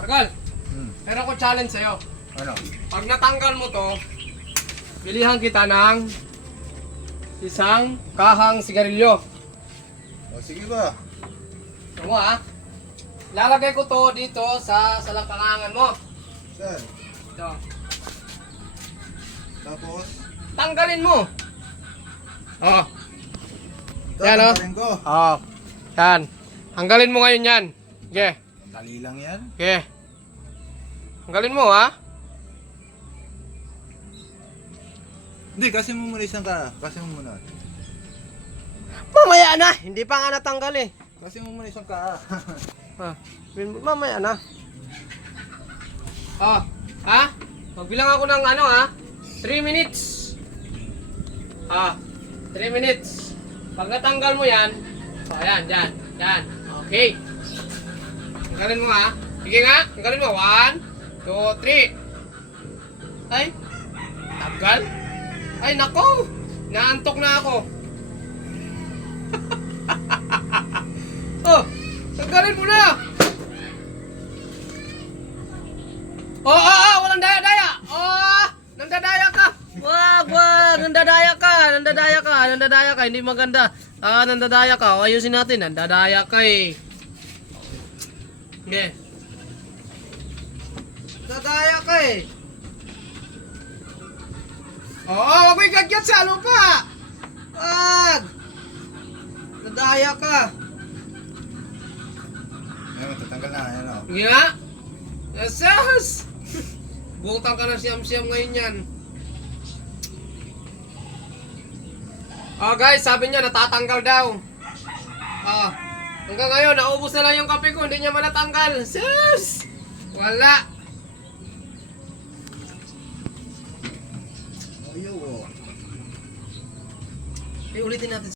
Argal, meron ko challenge sa'yo. Ano? Pag natanggal mo to, bilihan kita ng isang kahang sigarilyo. O sige ba? Ito mo ha. Lalagay ko to dito sa salangkangangan mo. Saan? Ito. Tapos? Tanggalin mo. Oh. Ito, Yan, oh. tanggalin ko. Oh. Yan. Tanggalin mo ngayon yan. Okay. Dali lang yan. Okay. Tanggalin mo ha. Hindi, kasi mo muna isang ka. Kasi mo muna. Mamaya na. Hindi pa nga natanggal eh. Kasi mo muna isang ka. Ah, mamaya na. Oh, ha? Magbilang ako ng ano ha? 3 minutes. 3 minutes. Pag natanggal mo yan, ayan, yan. Okay. Tanggalin mo ha. Sige nga, tanggalin mo. 1, 2, 3. Ay, tagal. Ay, nako. Naantok na ako. Oh, tanggalin mo na. Walang daya-daya. Nandadaya ka. Wag, nandadaya ka. Hindi maganda. Nandadaya ka. Ayusin natin. Nandadaya ka eh. Okay. Nandadaya ka eh. Wag mo igagyat sa lupa. Wag. Nandadaya ka. Ayan, tatanggal na. Ayan o. Sige nga. Yes! Butang ka na siyam-siyam ngayon yan. Guys, sabi niya natatanggal daw. Hanggang ngayon, naubos na lang yung kape ko. Hindi niya manatanggal. Sus! Wala. Ayaw o. Ulitin natin.